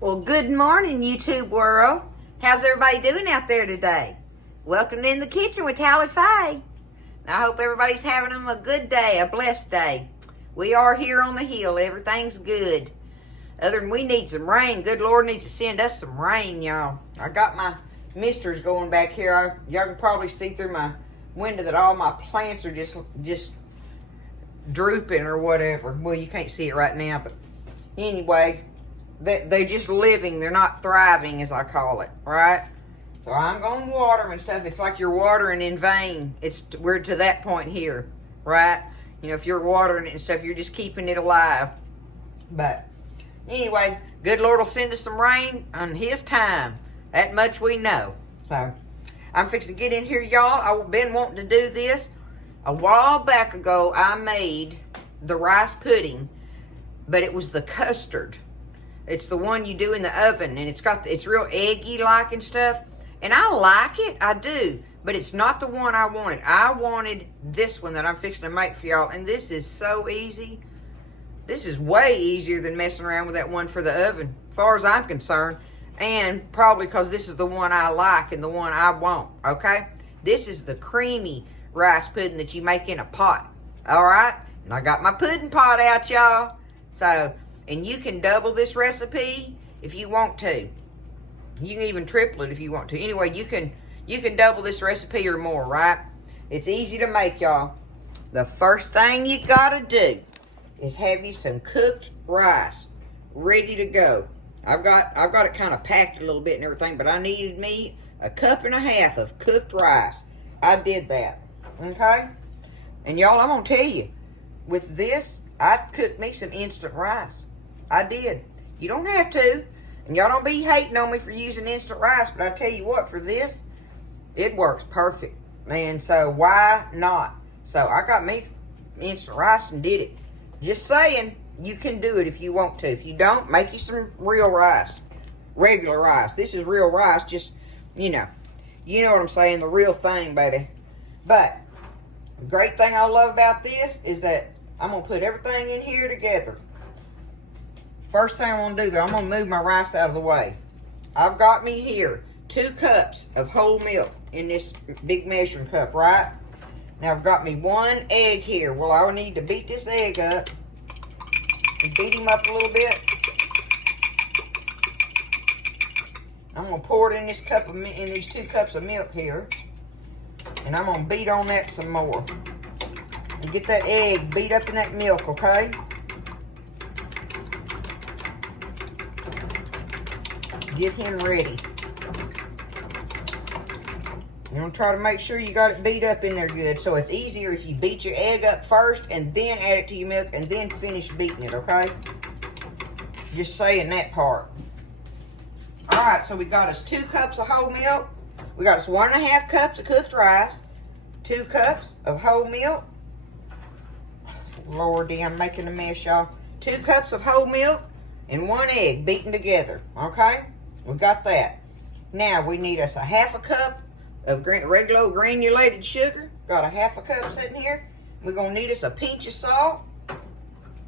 Well, good morning, YouTube world. How's everybody doing out there today? Welcome in the kitchen with Tally Faye. I hope everybody's having them a good day, a blessed day. We are here on the hill. Everything's good. Other than we need some rain. Good Lord needs to send us some rain, y'all. I got my misters going back here. Y'all can probably see through my window that all my plants are just drooping or whatever. Well, you can't see it right now, but anyway, they're just living. They're not thriving, as I call it, right? So I'm going to water them and stuff. It's like you're watering in vain. We're to that point here, right? You know, if you're watering it and stuff, you're just keeping it alive. But anyway, good Lord will send us some rain on His time. That much we know. So I'm fixing to get in here, y'all. I've been wanting to do this. A while back ago, I made the rice pudding, but it was the custard. It's the one you do in the oven, and it's real eggy-like and stuff. And I like it, I do, but it's not the one I wanted. I wanted this one that I'm fixing to make for y'all, and this is so easy. This is way easier than messing around with that one for the oven, as far as I'm concerned, and probably because this is the one I like and the one I want, okay? This is the creamy rice pudding that you make in a pot, all right? And I got my pudding pot out, y'all. So, and you can double this recipe if you want to. You can even triple it if you want to. Anyway, you can double this recipe or more, right? It's easy to make, y'all. The first thing you gotta do is have you some cooked rice ready to go. I've got it kind of packed a little bit and everything, but I needed me a cup and a half of cooked rice. I did that, okay? And y'all, I'm gonna tell you, with this, I cooked me some instant rice. I did. You don't have to. And y'all don't be hating on me for using instant rice, but I tell you what, for this, it works perfect, man. So why not? So I got me instant rice and did it. Just saying, you can do it if you want to. If you don't, make you some real rice. Regular rice. This is real rice, just, you know what I'm saying, the real thing, baby. But the great thing I love about this is that I'm going to put everything in here together. First thing I'm going to do, though, I'm going to move my rice out of the way. I've got me here 2 cups of whole milk in this big measuring cup, right? Now I've got me 1 egg here. Well, I need to beat this egg up and beat him up a little bit. I'm going to pour it in these 2 cups of milk here. And I'm going to beat on that some more. And get that egg beat up in that milk, okay? Get him ready. You're going to try to make sure you got it beat up in there good. So it's easier if you beat your egg up first and then add it to your milk and then finish beating it, okay? Just saying that part. Alright, so we got us 2 cups of whole milk. We got us 1.5 cups of cooked rice. 2 cups of whole milk. Lordy, I'm making a mess, y'all. 2 cups of whole milk and 1 egg beaten together, okay? We got that. Now, we need us a 1/2 cup of regular granulated sugar. Got a 1/2 cup sitting here. We're going to need us a pinch of salt,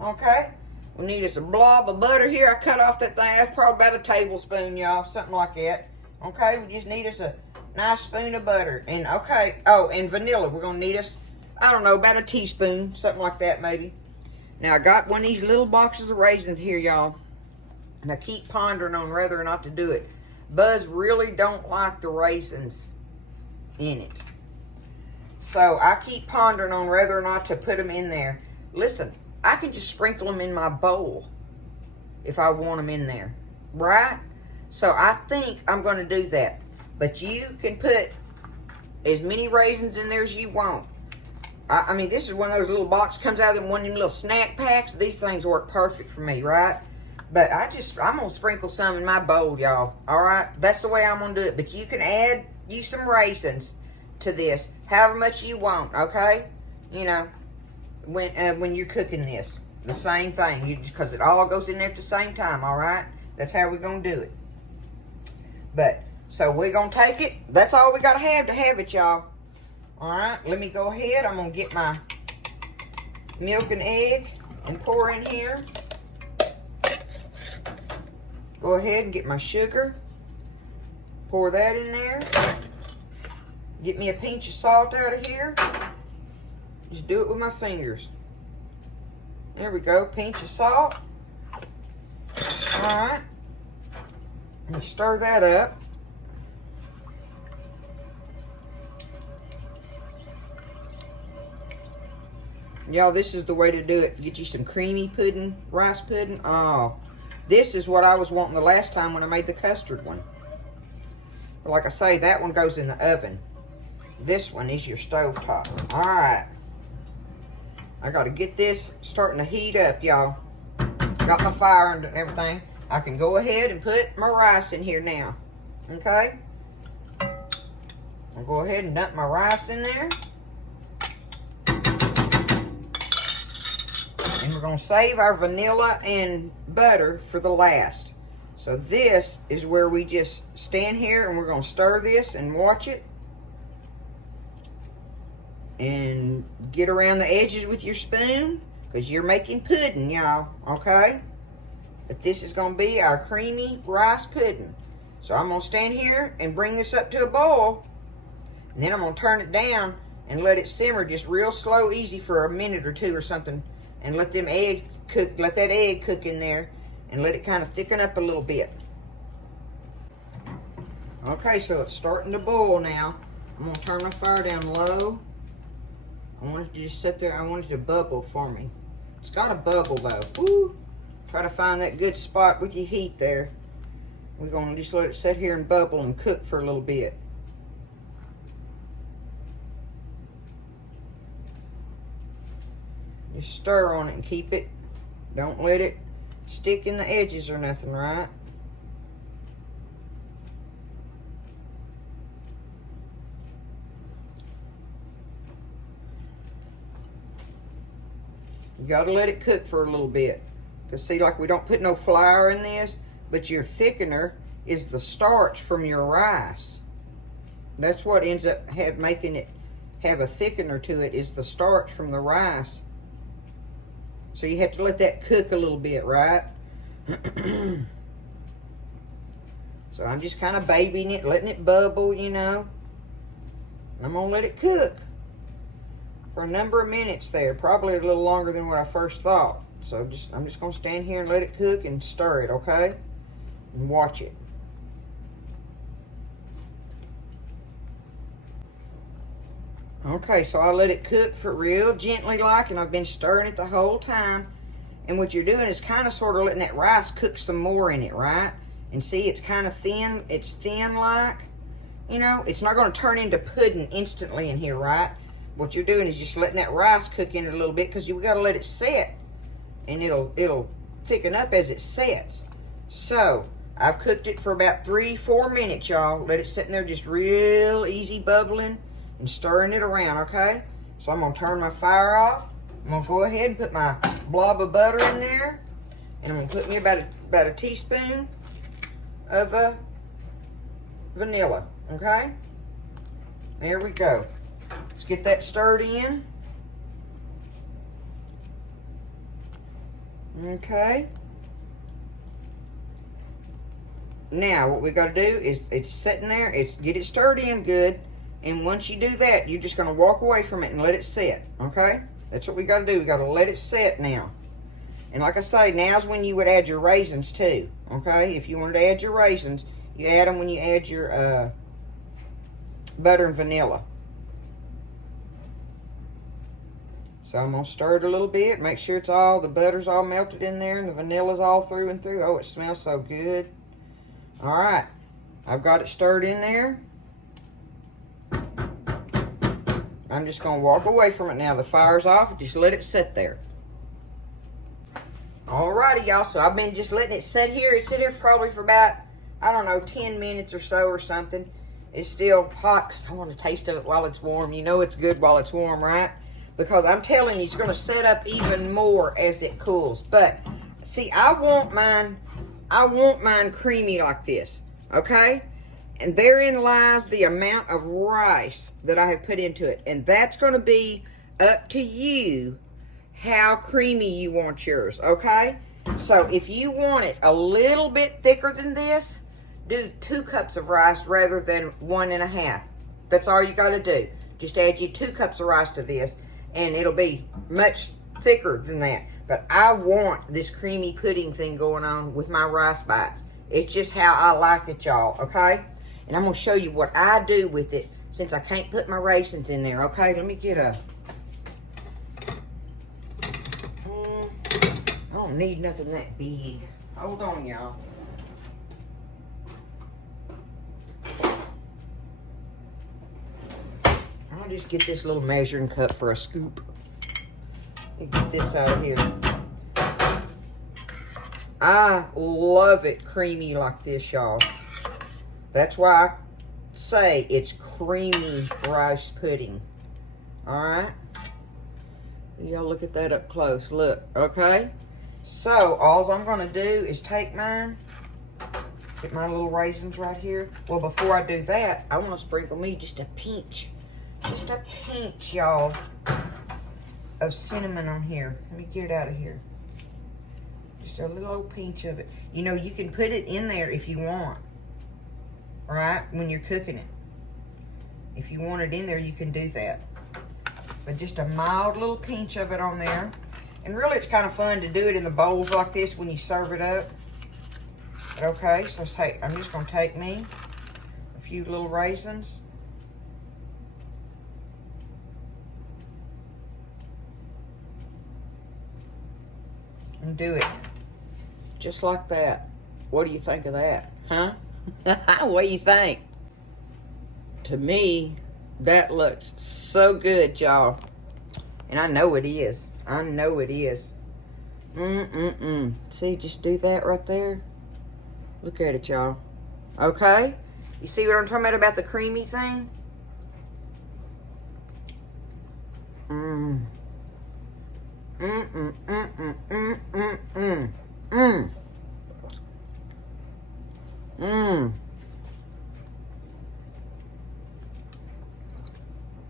okay? We need us a blob of butter here. I cut off that thing. That's probably about a tablespoon, y'all, something like that. Okay, we just need us a nice spoon of butter. And, okay, oh, and vanilla. We're going to need us, I don't know, about a teaspoon, something like that maybe. Now, I got one of these little boxes of raisins here, y'all. And I keep pondering on whether or not to do it. Buzz really don't like the raisins in it. So, I keep pondering on whether or not to put them in there. Listen, I can just sprinkle them in my bowl if I want them in there. Right? So, I think I'm going to do that. But you can put as many raisins in there as you want. I mean, this is one of those little boxes comes out of one of them little snack packs. These things work perfect for me, right? But I'm going to sprinkle some in my bowl, y'all. All right? That's the way I'm going to do it. But you can add some raisins to this, however much you want, okay? You know, when you're cooking this. The same thing, because it all goes in there at the same time, all right? That's how we're going to do it. But, so we're going to take it. That's all we got to have it, y'all. All right, let me go ahead. I'm going to get my milk and egg and pour in here. go ahead and get my sugar. Pour that in there. Get me a pinch of salt out of here. Just do it with my fingers. There we go, pinch of salt. Alright. And stir that up. Y'all, this is the way to do it. Get you some creamy pudding, rice pudding. Oh, this is what I was wanting the last time when I made the custard one. But like I say, that one goes in the oven. This one is your stovetop. Alright. I got to get this starting to heat up, y'all. Got my fire and everything. I can go ahead and put my rice in here now. Okay? I'll go ahead and dump my rice in there. And we're going to save our vanilla and butter for the last. So this is where we just stand here and we're going to stir this and watch it. And get around the edges with your spoon, because you're making pudding, y'all, okay? But this is going to be our creamy rice pudding. So I'm going to stand here and bring this up to a boil. And then I'm going to turn it down and let it simmer just real slow, easy for a minute or two or something. And let them egg cook, let that egg cook in there. And let it kind of thicken up a little bit. Okay, so it's starting to boil now. I'm going to turn my fire down low. I want it to just sit there. I want it to bubble for me. It's got to bubble though. Woo! Try to find that good spot with your heat there. We're going to just let it sit here and bubble and cook for a little bit. Just stir on it and keep it. Don't let it stick in the edges or nothing, right? You got to let it cook for a little bit. Because see, like we don't put no flour in this, but your thickener is the starch from your rice. That's what ends up making it have a thickener to it, is the starch from the rice. So you have to let that cook a little bit, right? So I'm just kind of babying it, letting it bubble, you know. I'm going to let it cook for a number of minutes there, probably a little longer than what I first thought. So I'm just going to stand here and let it cook and stir it, okay? And watch it. Okay, so I let it cook for real gently like, and I've been stirring it the whole time. And what you're doing is kind of sort of letting that rice cook some more in it, right? And see, it's kind of thin. It's thin like, you know, it's not going to turn into pudding instantly in here, right? What you're doing is just letting that rice cook in it a little bit, because you got to let it set, and it'll thicken up as it sets. So I've cooked it for about 3-4 minutes, y'all. Let it sit in there just real easy bubbling and stirring it around, okay? So I'm going to turn my fire off. I'm going to go ahead and put my blob of butter in there, and I'm going to put me about a teaspoon of vanilla, okay? There we go. Let's get that stirred in. Okay. Now what we got to do is, it's sitting there, get it stirred in good, and once you do that, you're just going to walk away from it and let it set, okay? That's what we got to do. We got to let it set now. And like I say, now's when you would add your raisins too, okay? If you wanted to add your raisins, you add them when you add your butter and vanilla. So I'm going to stir it a little bit, make sure the butter's all melted in there and the vanilla's all through and through. Oh, it smells so good. All right, I've got it stirred in there. I'm just going to walk away from it now. The fire's off, just let it sit there. Alrighty, y'all, so I've been just letting it sit here. It sit here probably for about, I don't know, 10 minutes or so or something. It's still hot because I want to taste of it while it's warm. You know it's good while it's warm, right? Because I'm telling you, it's going to set up even more as it cools. But, see, I want mine creamy like this, okay? And therein lies the amount of rice that I have put into it. And that's going to be up to you how creamy you want yours, okay? So if you want it a little bit thicker than this, do 2 cups of rice rather than 1.5. That's all you got to do. Just add you 2 cups of rice to this, and it'll be much thicker than that. But I want this creamy pudding thing going on with my rice bites. It's just how I like it, y'all, okay? And I'm going to show you what I do with it since I can't put my raisins in there, okay? Let me get a... I don't need nothing that big. Hold on, y'all. I'll just get this little measuring cup for a scoop. Let me get this out of here. I love it creamy like this, y'all. That's why I say it's creamy rice pudding. Alright? Y'all look at that up close. Look, okay? So, all I'm going to do is take mine, get my little raisins right here. Well, before I do that, I want to sprinkle me just a pinch, y'all, of cinnamon on here. Let me get it out of here. Just a little old pinch of it. You know, you can put it in there if you want, right, when you're cooking it. If you want it in there, you can do that. But just a mild little pinch of it on there. And really, it's kind of fun to do it in the bowls like this when you serve it up. But okay, so I'm just going to take me a few little raisins. And do it just like that. What do you think of that? Huh? What do you think? To me, that looks so good, y'all. And I know it is. I know it is. See, just do that right there. Look at it, y'all. Okay? You see what I'm talking about the creamy thing?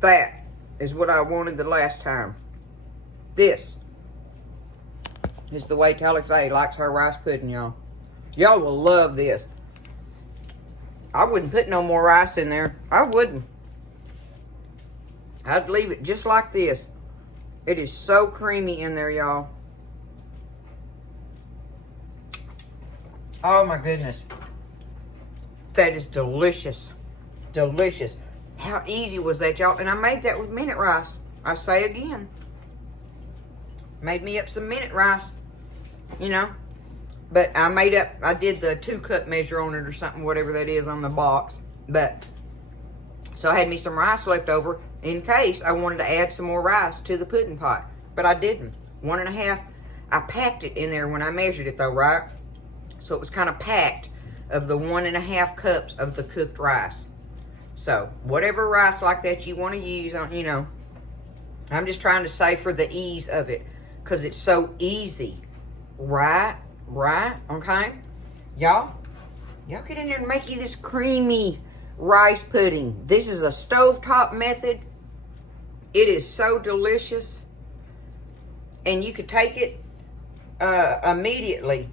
That is what I wanted the last time. This is the way Tally Faye likes her rice pudding, y'all. Y'all will love this. I wouldn't put no more rice in there. I wouldn't. I'd leave it just like this. It is so creamy in there, y'all. Oh my goodness. That is delicious. Delicious. How easy was that, y'all? And I made that with minute rice. I say again. Made me up some minute rice. You know. But I did the 2-cup measure on it or something, whatever that is on the box. But, so I had me some rice left over in case I wanted to add some more rice to the pudding pot. But I didn't. 1.5. I packed it in there when I measured it though, right? So it was kind of packed of the 1.5 cups of the cooked rice. So, whatever rice like that you want to use, you know, I'm just trying to say for the ease of it, because it's so easy. Right? Okay? Y'all get in there and make you this creamy rice pudding. This is a stovetop method. It is so delicious. And you could take it immediately.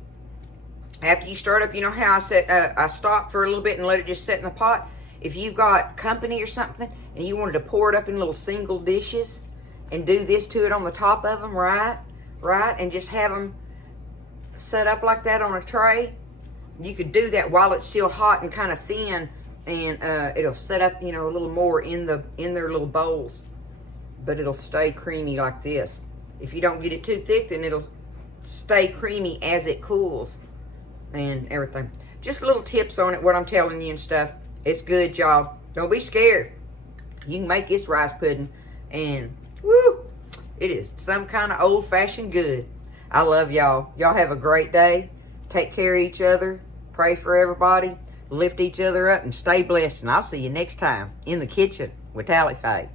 After you start up, you know how I stopped for a little bit and let it just sit in the pot? If you've got company or something and you wanted to pour it up in little single dishes and do this to it on the top of them, right? And just have them set up like that on a tray, you could do that while it's still hot and kind of thin, and it'll set up, you know, a little more in their little bowls, but it'll stay creamy like this. If you don't get it too thick, then it'll stay creamy as it cools and everything. Just little tips on it, what I'm telling you and stuff. It's good, y'all. Don't be scared. You can make this rice pudding, and woo, it is some kind of old-fashioned good. I love y'all. Y'all have a great day. Take care of each other. Pray for everybody. Lift each other up and stay blessed. And I'll see you next time in the kitchen with Tally Faye.